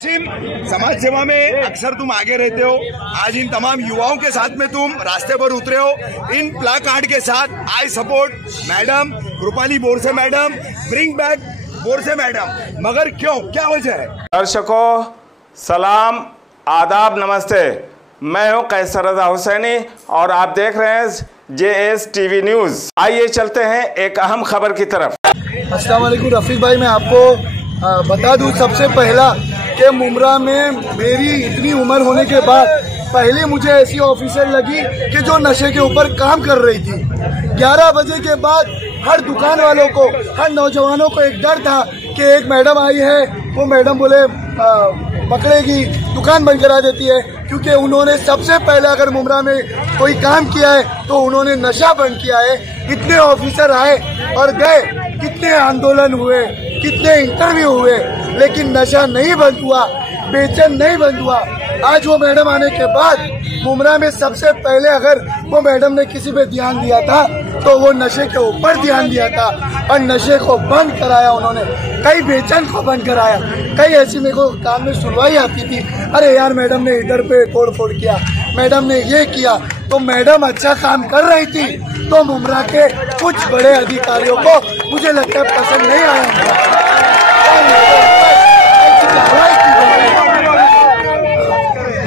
समाज सेवा में अक्सर तुम आगे रहते हो। आज इन तमाम युवाओं के साथ में तुम रास्ते पर उतरे हो इन प्लाकार्ड के साथ, I support madam Kripali Borse madam, bring back Borse madam. मगर क्यों, क्या वजह है? दर्शकों सलाम, आदाब, नमस्ते। मैं हूं कैसर रजा हुसैनी और आप देख रहे हैं JS TV न्यूज़। आइए चलते हैं एक अहम खबर की तरफ। अस्सलाम वालेकुम रफीक भाई, मैं आपको बता दूं सबसे पहला कि मुमरा में मेरी इतनी उम्र होने के बाद पहले मुझे ऐसी ऑफिसर लगी कि जो नशे के ऊपर काम कर रही थी। 11 बजे के बाद हर दुकान वालों को, हर नौजवानों को एक डर था कि एक मैडम आई है, वो मैडम बोले पकड़ेगी, दुकान बंद करा देती है, क्योंकि उन्होंने सबसे पहले अगर मुमरा में कोई काम किया है तो उन्होंने नशा बंद किया है। इतने ऑफिसर आए और गए, कितने आंदोलन हुए, कितने इंटरव्यू हुए, लेकिन नशा नहीं बंद हुआ, बेचैन नहीं बंद हुआ। आज वो मैडम आने के बाद मुमरा में सबसे पहले अगर वो मैडम ने किसी पे ध्यान दिया था तो वो नशे के ऊपर ध्यान दिया था और नशे को बंद कराया उन्होंने। कई बेचैन को बंद कराया। कई ऐसी मेरे को काम में सुनवाई आती थी, अरे यार मैडम ने इधर पे तोड़ फोड़ किया, मैडम ने ये किया। तो मैडम अच्छा काम कर रही थी तो मुमरा के कुछ बड़े अधिकारियों को मुझे लगता है पसंद नहीं आया।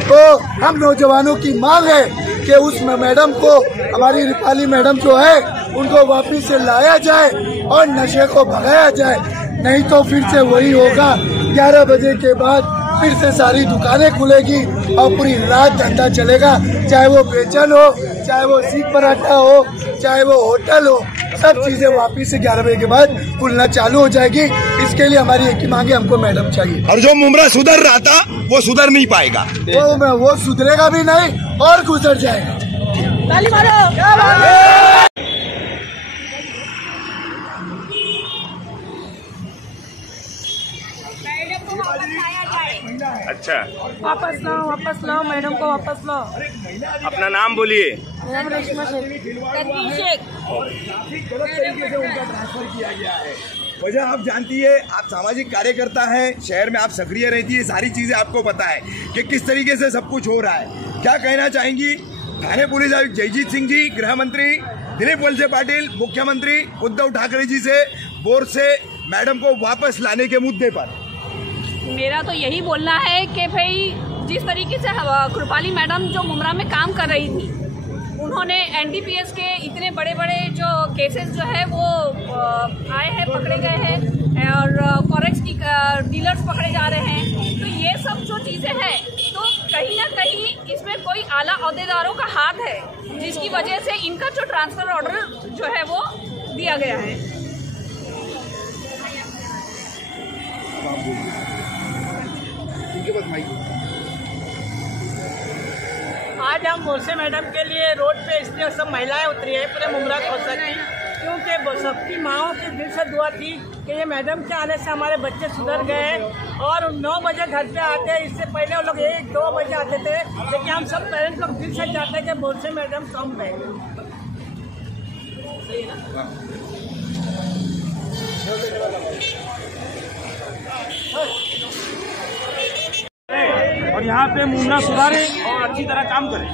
तो हम नौजवानों की मांग है कि उस मैडम को, हमारी रूपाली मैडम जो है, उनको वापिस से लाया जाए और नशे को भगाया जाए। नहीं तो फिर से वही होगा, 11 बजे के बाद फिर से सारी दुकानें खुलेगी और पूरी रात धंधा चलेगा, चाहे वो बेचन हो, चाहे वो सीख पराठा हो, चाहे वो होटल हो, सब चीजें वापिस से 11 बजे के बाद खुलना चालू हो जाएगी। इसके लिए हमारी एक ही मांगे, हमको मैडम चाहिए। और जो मुमरा सुधर रहा था वो सुधर नहीं पाएगा, वो सुधरेगा भी नहीं और गुजर जाएगा। ताली मारो। अच्छा, वापस लाओ मैडम को, वापस लाओ। अपना नाम बोलिए। नाम रेशमा शेख। वजह आप जानती है, आप सामाजिक कार्यकर्ता हैं, शहर में आप सक्रिय रहती है, सारी चीजें आपको पता है कि किस तरीके से सब कुछ हो रहा है। क्या कहना चाहेंगी थाने पुलिस आयुक्त जयजीत सिंह जी, गृह मंत्री दिलीप वलसे पाटिल, मुख्यमंत्री उद्धव ठाकरे जी से बोरसे मैडम को वापस लाने के मुद्दे पर? मेरा तो यही बोलना है कि भाई जिस तरीके से कृपाली मैडम जो मुमरा में काम कर रही थी, उन्होंने NDPS के इतने बड़े बड़े जो केसेस जो है वो आए हैं, पकड़े गए हैं और फॉरेक्स की डीलर्स पकड़े जा रहे हैं। तो ये सब जो चीज़ें हैं, तो कहीं ना कहीं इसमें कोई आला अहदेदारों का हाथ है, जिसकी वजह से इनका जो ट्रांसफर ऑर्डर जो है वो दिया गया है। आज हम बोरसे मैडम के लिए रोड पे इसलिए सब महिलाएं उतरी है पूरे मुमरा खोसा की, क्योंकि सबकी माँओं के दिल से दुआ थी कि ये मैडम के आने से हमारे बच्चे सुधर गए और 9 बजे घर पे आते हैं। इससे पहले वो लोग 1-2 बजे आते थे, लेकिन हम सब पेरेंट्स लोग दिल से चाहते हैं कि बोरसे मैडम कम रहे। और यहाँ पे मुमरा सुधारे और अच्छी तरह काम करें,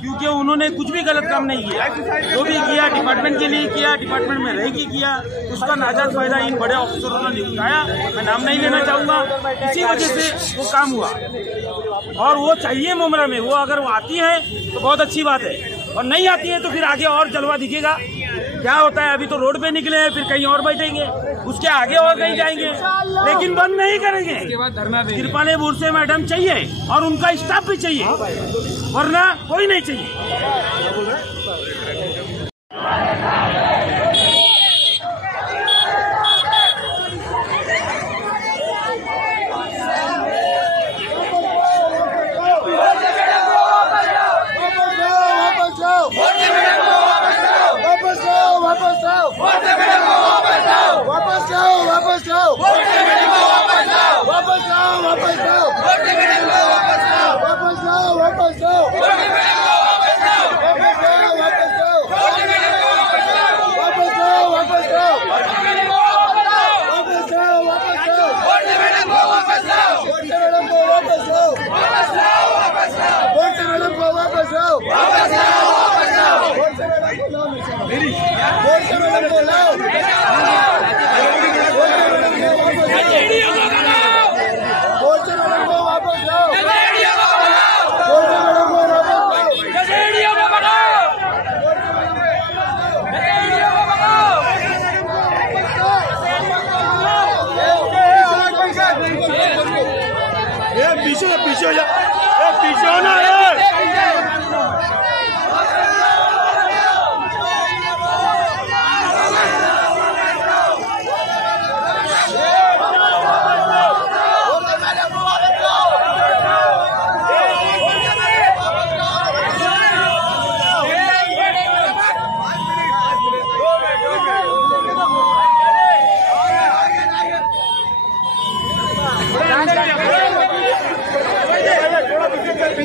क्योंकि उन्होंने कुछ भी गलत काम नहीं किया। जो भी किया डिपार्टमेंट के लिए किया, डिपार्टमेंट में रह के किया, उसका नाजायज फायदा इन बड़े ऑफिसरों ने उठाया। मैं नाम नहीं लेना चाहूँगा, इसी वजह से वो काम हुआ और वो चाहिए मुमरा में। वो अगर वो आती है तो बहुत अच्छी बात है, और नहीं आती है तो फिर आगे और जलवा दिखेगा। क्या होता है, अभी तो रोड पे निकले हैं, फिर कहीं और बैठेंगे, उसके आगे और कहीं जाएंगे, लेकिन बंद नहीं करेंगे। कृपाली बोरसे मैडम चाहिए और उनका स्टाफ भी चाहिए, वरना कोई नहीं चाहिए। पीछे हो जा, पीछे हो ना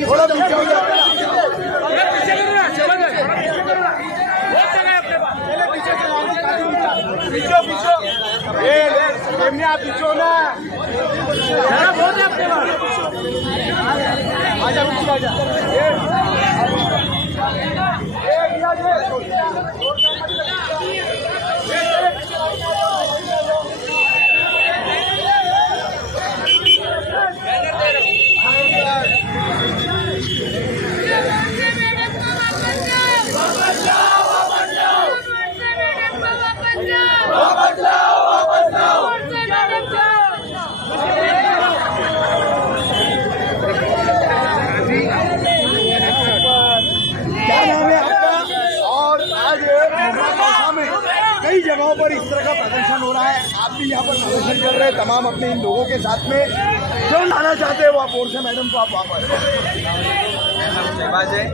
थोड़ा पीछे हो जाओ। आप पीछे हो ना, बहुत है आपके आजा पीछे आजा। कई जगहों पर इस तरह का प्रदर्शन हो रहा है, आप भी यहाँ पर प्रदर्शन कर रहे हैं तमाम अपने इन लोगों के साथ में। क्यों लाना चाहते हैं वो बोरसे मैडम को आप वापस? है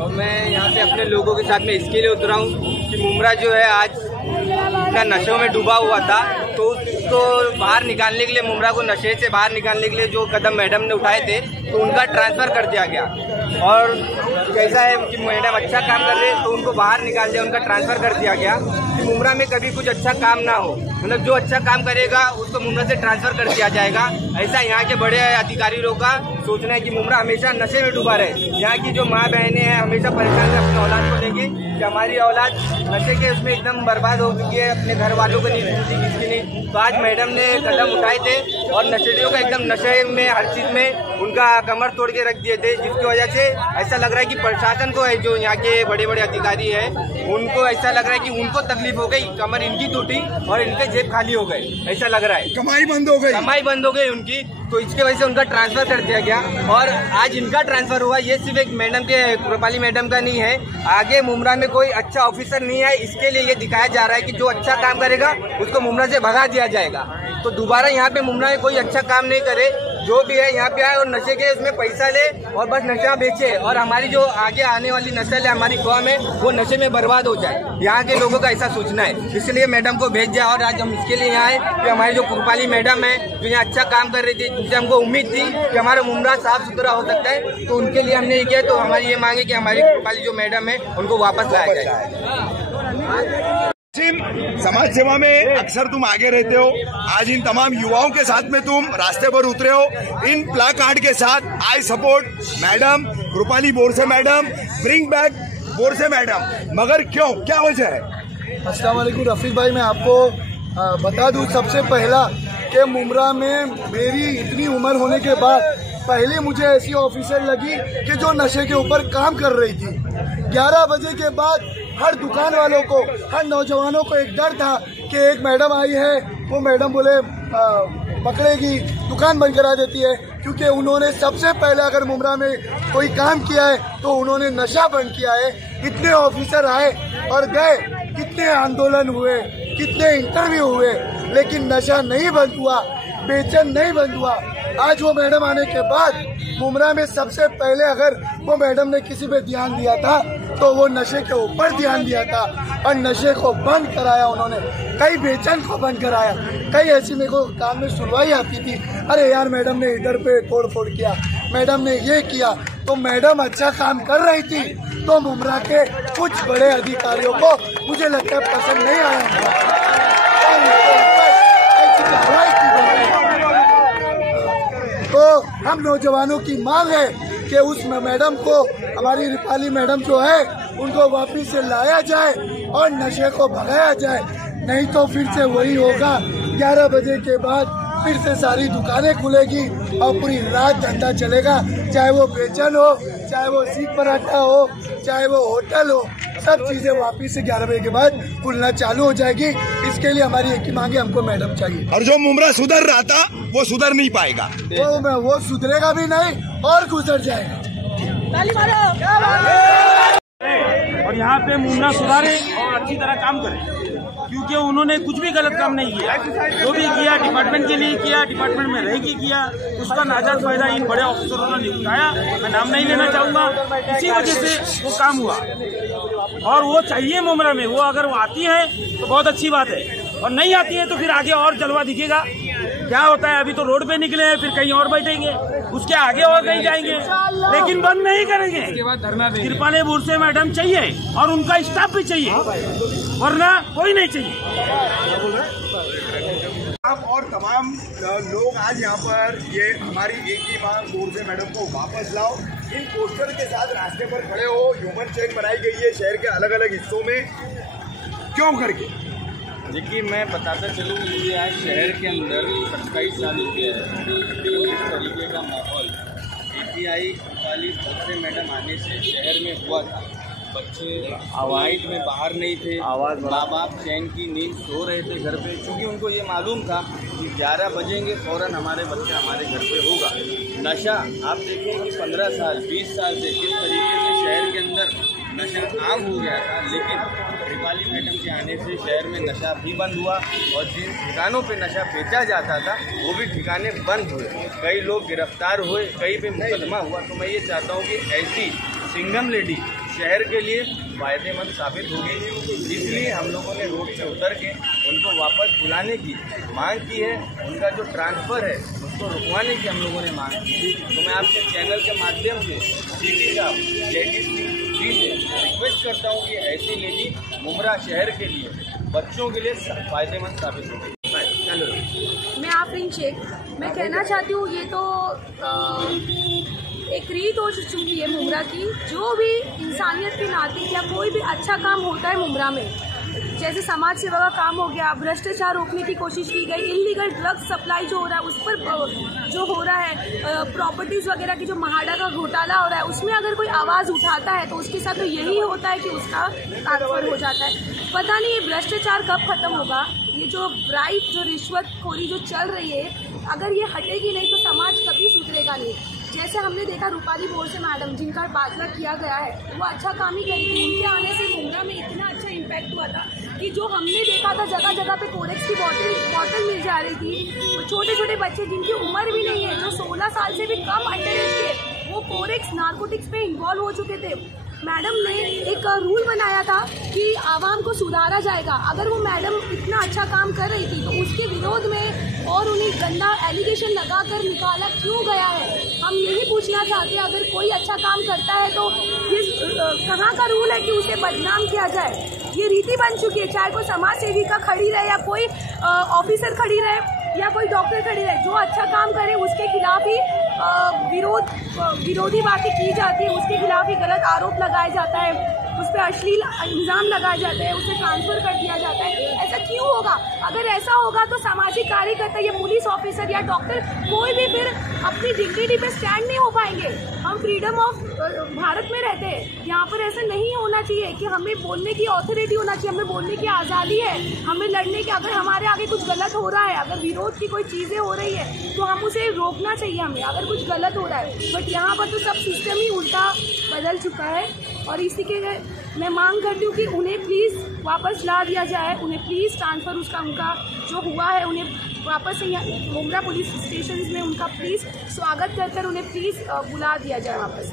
और मैं यहाँ पे अपने लोगों के साथ में इसके लिए उतरा हूँ कि मुमरा जो है आज इतना नशों में डूबा हुआ था, तो उसको बाहर निकालने के लिए, मुमरा को नशे से बाहर निकालने के लिए जो कदम मैडम ने उठाए थे, तो उनका ट्रांसफ़र कर दिया गया। और कैसा है कि मैडम अच्छा काम कर रहे हैं तो उनको बाहर निकाल दिया, उनका ट्रांसफ़र कर दिया गया कि मुमरा में कभी कुछ अच्छा काम ना हो, मतलब जो अच्छा काम करेगा उसको मुमरा से ट्रांसफ़र कर दिया जाएगा। ऐसा यहाँ के बड़े अधिकारी लोगों का सोचना है कि मुमरा हमेशा नशे में डूबा रहे। यहाँ की जो माँ बहनें हैं हमेशा परेशान है अपने औलाद को लेके कि हमारी औलाद नशे के उसमें एकदम बर्बाद हो चुकी है, अपने घर वालों को नहीं पूछती किसकी नहीं। तो आज मैडम ने कदम उठाए थे और नशेड़ियों का एकदम नशे में हर चीज़ में उनका कमर तोड़ के रख दिए थे, जिसकी वजह से ऐसा लग रहा है कि प्रशासन को है, जो यहाँ के बड़े बड़े अधिकारी है, उनको ऐसा लग रहा है कि उनको तकलीफ हो गई, कमर इनकी टूटी और इनके जेब खाली हो गए, ऐसा लग रहा है। कमाई बंद हो गई, कमाई बंद हो गई उनकी, तो इसके वजह से उनका ट्रांसफर कर दिया गया। और आज इनका ट्रांसफर हुआ, ये सिर्फ एक मैडम के, कृपाली मैडम का नहीं है, आगे मुमरा में कोई अच्छा ऑफिसर नहीं है, इसके लिए ये दिखाया जा रहा है कि जो अच्छा काम करेगा उसको मुमरा से भगा दिया जाएगा। तो दोबारा यहाँ पे मुमरा में कोई अच्छा काम नहीं करे, जो भी है यहाँ पे आए और नशे के उसमें पैसा ले और बस नशा बेचे, और हमारी जो आगे आने वाली नस्ल है, हमारी कौम है, वो नशे में बर्बाद हो जाए। यहाँ के लोगों का ऐसा सोचना है, इसलिए मैडम को भेज दिया। और आज हम इसके लिए यहाँ आए कि हमारी जो कृपाली मैडम है, जो यहाँ अच्छा काम कर रही थी, जिनसे हमको उम्मीद थी कि हमारा मुमरा साफ सुथरा हो सकता है, तो उनके लिए हमने ये किया। तो हमारी ये मांग है कि हमारी कृपाली जो मैडम है उनको वापस लाया जाए। समाज सेवा में अक्सर तुम आगे रहते हो, आज इन तमाम युवाओं के साथ में तुम रास्ते पर उतरे हो इन प्लाकार्ड के साथ, I support madam, Kripali Borse madam, bring back Borse madam, मगर क्यों, क्या वजह है? अस्सलाम वालेकुम रफीक भाई, मैं आपको बता दूं सबसे पहला कि मुमरा में मेरी इतनी उम्र होने के बाद पहले मुझे ऐसी ऑफिसर लगी कि जो नशे के ऊपर काम कर रही थी। 11 बजे के बाद हर दुकान वालों को, हर नौजवानों को एक डर था कि एक मैडम आई है, वो मैडम बोले पकड़ेगी, दुकान बंद करा देती है, क्योंकि उन्होंने सबसे पहले अगर मुमरा में कोई काम किया है तो उन्होंने नशा बंद किया है। इतने ऑफिसर आए और गए, कितने आंदोलन हुए, कितने इंटरव्यू हुए, लेकिन नशा नहीं बंद हुआ, बेचैन नहीं बंद हुआ। आज वो मैडम आने के बाद मुमरा में सबसे पहले अगर वो मैडम ने किसी पे ध्यान दिया था तो वो नशे के ऊपर ध्यान दिया था और नशे को बंद कराया उन्होंने। कई बेचैन को बंद कराया, कई ऐसी मेरे को काम में सुनवाई आती थी, अरे यार मैडम ने इधर पे तोड़ फोड़ किया, मैडम ने ये किया। तो मैडम अच्छा काम कर रही थी तो मुमरा के कुछ बड़े अधिकारियों को मुझे लगता है पसंद नहीं आया। तो हम नौजवानों की मांग है कि उस मैडम को, हमारी कृपाली मैडम जो है, उनको वापिस से लाया जाए और नशे को भगाया जाए, नहीं तो फिर से वही होगा। 11 बजे के बाद फिर से सारी दुकानें खुलेगी और पूरी रात धंधा चलेगा, चाहे वो बेचन हो, चाहे वो सीख पराठा हो, चाहे वो होटल हो, सब चीजें वापिस से 11 बजे के बाद खुलना चालू हो जाएगी। इसके लिए हमारी एक ही मांग है, हमको मैडम चाहिए। और जो मुमरा सुधर रहा था वो सुधर नहीं पाएगा, वो सुधरेगा भी नहीं और गुजर जाएगा। और यहाँ पे मुमरा सुधारे और अच्छी तरह काम करें, क्योंकि उन्होंने कुछ भी गलत काम नहीं किया। जो भी किया डिपार्टमेंट के लिए किया, डिपार्टमेंट में रह के किया, उसका नाजायज फायदा इन बड़े ऑफिसरों ने उठाया। मैं नाम नहीं लेना चाहूँगा, इसी वजह से वो काम हुआ। और वो चाहिए मुमरा में, वो अगर वो आती है तो बहुत अच्छी बात है, और नहीं आती है तो फिर आगे और जलवा दिखेगा। क्या होता है, अभी तो रोड पे निकले हैं, फिर कहीं और बैठेंगे, उसके आगे और कहीं जाएंगे, लेकिन बंद नहीं करेंगे। कृपाली बोरसे मैडम चाहिए और उनका स्टाफ भी चाहिए, वरना कोई नहीं चाहिए। आप और तमाम लोग आज यहाँ पर ये हमारी एक ही मांग बोरसे मैडम को वापस लाओ, इन पोस्टर के साथ रास्ते पर खड़े हो। ह्यूमन चेन बनाई गई है शहर के अलग अलग हिस्सों में, क्यों करके? देखिए, मैं बताता चलूँ, मुझे आज शहर के अंदर 27 साल हो गया है। इस तरीके का माहौल API कृपाली बोरसे मैडम आने से शहर में हुआ था। बच्चे नाइट में बाहर नहीं थे, माँ बाप चैन की नींद सो रहे थे घर पे, क्योंकि उनको ये मालूम था कि 11 बजेंगे फ़ौरन हमारे बच्चा हमारे घर पे होगा। नशा आप देखें कि 15 साल 20 साल से किस तरीके से शहर के अंदर नशा आम हो गया था, लेकिन कृपाली मैडम के आने से शहर में नशा भी बंद हुआ और जिन ठिकानों पे नशा बेचा जाता था वो भी ठिकाने बंद हुए। कई लोग गिरफ्तार हुए, कई पे मुकदमा हुआ। तो मैं ये चाहता हूँ कि ऐसी सिंघम लेडी शहर के लिए फ़ायदेमंद साबित होगी, इसलिए हम लोगों ने रोड से उतर के उनको वापस बुलाने की मांग की है। उनका जो ट्रांसफ़र है उसको रुकवाने की हम लोगों ने मांग की। तो मैं आपके चैनल के माध्यम से सीपी साहब JDC से रिक्वेस्ट करता हूँ कि ऐसी लेडी मुमरा शहर के लिए, बच्चों के लिए फ़ायदेमंद साबित होगी। मैं आफरीन शेख, मैं कहना चाहती हूँ, ये तो एक रीत हो चुकी है मुमरा की। जो भी इंसानियत के नाते या कोई भी अच्छा काम होता है मुमरा में, जैसे समाज सेवा का काम हो गया, भ्रष्टाचार रोकने की कोशिश की गई, इलीगल ड्रग्स सप्लाई जो हो रहा है उस पर जो हो रहा है, प्रॉपर्टीज़ वगैरह की जो महाड़ा का घोटाला हो रहा है, उसमें अगर कोई आवाज़ उठाता है तो उसके साथ तो यही होता है कि उसका ट्रांसफर हो जाता है। पता नहीं ये भ्रष्टाचार कब खत्म होगा। ये जो ब्राइब, जो रिश्वतखोरी जो चल रही है, अगर ये हटेगी नहीं तो समाज कभी सुधरेगा नहीं। जैसे हमने देखा रूपाली बोरसे मैडम, जिनका बातला किया गया है, वो अच्छा काम ही करी थी। उनके आने से मुमरा में इतना अच्छा इम्पैक्ट हुआ था कि जो हमने देखा था जगह जगह पे कोरेक्स की बॉटल मिल जा रही थी। वो छोटे छोटे बच्चे जिनकी उम्र भी नहीं है, जो 16 साल से भी कम अंडर एज के, वो कोरेक्स नारकोटिक्स पे इन्वॉल्व हो चुके थे। मैडम ने एक रूल बनाया था कि आवाम को सुधारा जाएगा। अगर वो मैडम इतना अच्छा काम कर रही थी तो उसके विरोध में और उन्हें गंदा एलिगेशन लगाकर निकाला क्यों गया है? हम यही पूछना चाहते हैं, अगर कोई अच्छा काम करता है तो ये कहाँ का रूल है कि उसे बदनाम किया जाए? ये रीति बन चुकी है, चाहे कोई समाज सेविका खड़ी रहे या कोई ऑफिसर खड़ी रहे या कोई डॉक्टर खड़ी रहे, जो अच्छा काम करे उसके खिलाफ ही विरोधी बातें की जाती है, उसके खिलाफ ही गलत आरोप लगाया जाता है, उस पर अश्लील इल्ज़ाम लगाए जाते हैं, उसे ट्रांसफ़र कर दिया जाता है। ऐसा क्यों होगा? अगर ऐसा होगा तो सामाजिक कार्यकर्ता या पुलिस ऑफिसर या डॉक्टर कोई भी फिर अपनी डिग्निटी पे स्टैंड नहीं हो पाएंगे। हम फ्रीडम ऑफ भारत में रहते हैं, यहाँ पर ऐसा नहीं होना चाहिए कि हमें बोलने की ऑथोरिटी होना चाहिए, हमें बोलने की आज़ादी है, हमें लड़ने की। अगर हमारे आगे कुछ गलत हो रहा है, अगर विरोध की कोई चीज़ें हो रही है तो हम उसे रोकना चाहिए हमें, अगर कुछ गलत हो रहा है। बट यहाँ पर तो सब सिस्टम ही उल्टा बदल चुका है और इसी के मैं मांग करती हूँ कि उन्हें प्लीज़ वापस ला दिया जाए, उन्हें प्लीज़ ट्रांसफ़र उनका जो हुआ है उन्हें वापस से यहाँ मुमरा पुलिस स्टेशन में उनका प्लीज़ स्वागत कर उन्हें प्लीज़ बुला दिया जाए वापस।